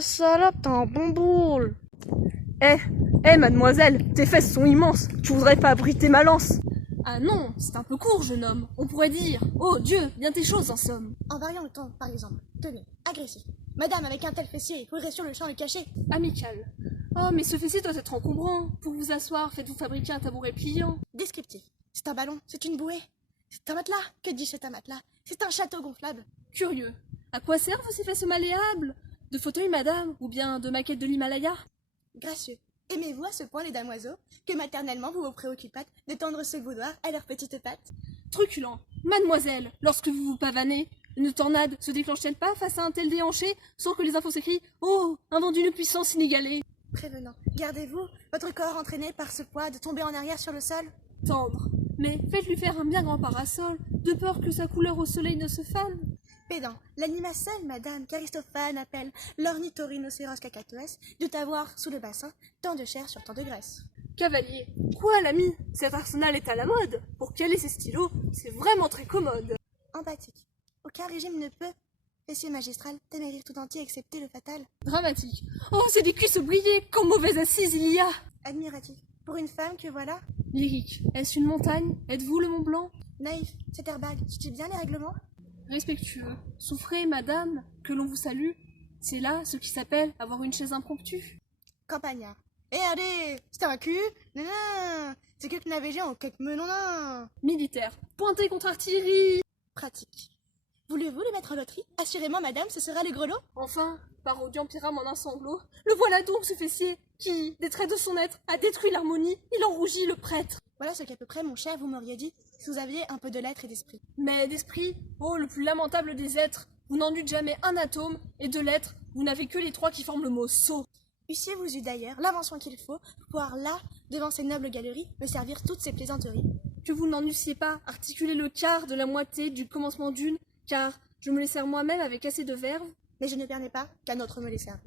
Salope, t'as un bon boule. Eh, mademoiselle, tes fesses sont immenses. Tu voudrais pas abriter ma lance? Ah non, c'est un peu court, jeune homme. On pourrait dire, oh Dieu, bien tes choses en somme. En variant le ton, par exemple. Tenez, agressif. Madame, avec un tel fessier, il faudrait sur le champ le cacher. Amical. Oh, mais ce fessier doit être encombrant. Pour vous asseoir, faites-vous fabriquer un tabouret pliant. Descriptif. C'est un ballon, c'est une bouée. C'est un matelas. Que dis-je, c'est un matelas? C'est un château gonflable. Curieux. À quoi servent ces fesses malléables? De fauteuil, madame, ou bien de maquette de l'Himalaya? Gracieux. Aimez-vous à ce point les damoiseaux que maternellement vous vous préoccupâtes de tendre ce boudoir à leurs petites pattes? Truculent. Mademoiselle, lorsque vous vous pavanez, une tornade se déclenche-t-elle pas face à un tel déhanché, sans que les infos s'écrient « Oh, un vent d'une puissance inégalée !» Prévenant. Gardez-vous, votre corps entraîné par ce poids de tomber en arrière sur le sol? Tendre. Mais faites-lui faire un bien grand parasol, de peur que sa couleur au soleil ne se fane. Pédant. L'anima seul, madame, qu'Aristophane appelle l'ornithorhinocéros cacatoès, doit avoir sous le bassin tant de chair sur tant de graisse. Cavalier. Quoi, l'ami? Cet arsenal est à la mode. Pour caler ses stylos, c'est vraiment très commode. Empathique. Aucun régime ne peut, fessier magistral, témérir tout entier excepté le fatal. Dramatique. Oh, c'est des cuisses brillées, comme mauvaise assise il y a. Admiratif. Pour une femme que voilà. Lyrique. Est-ce une montagne? Êtes-vous le Mont Blanc? Naïf. Cet airbag, suit bien les règlements? Respectueux. Souffrez, madame, que l'on vous salue. C'est là ce qui s'appelle avoir une chaise impromptue. Campagnard. Eh, regardez, c'est un cul? Non, non, c'est que naviger en quelques melons, non. Militaire. Pointé contre artillerie. Pratique. Voulez-vous le mettre en loterie? Assurément, madame, ce sera le grelot. Enfin, parodiant Pyram en un sanglot, le voilà donc ce fessier qui, des traits de son être, a détruit l'harmonie, il en rougit le prêtre. Voilà ce qu'à peu près, mon cher, vous m'auriez dit, si vous aviez un peu de lettres et d'esprit. Mais d'esprit, oh le plus lamentable des êtres, vous n'en eûtes jamais un atome, et de lettres, vous n'avez que les trois qui forment le mot sot. Eussiez-vous eu d'ailleurs l'invention qu'il faut pour pouvoir là, devant ces nobles galeries, me servir toutes ces plaisanteries? Que vous n'en eussiez pas articulé le quart de la moitié du commencement d'une, car je me les sers moi-même avec assez de verve. Mais je ne permets pas qu'un autre me les serve.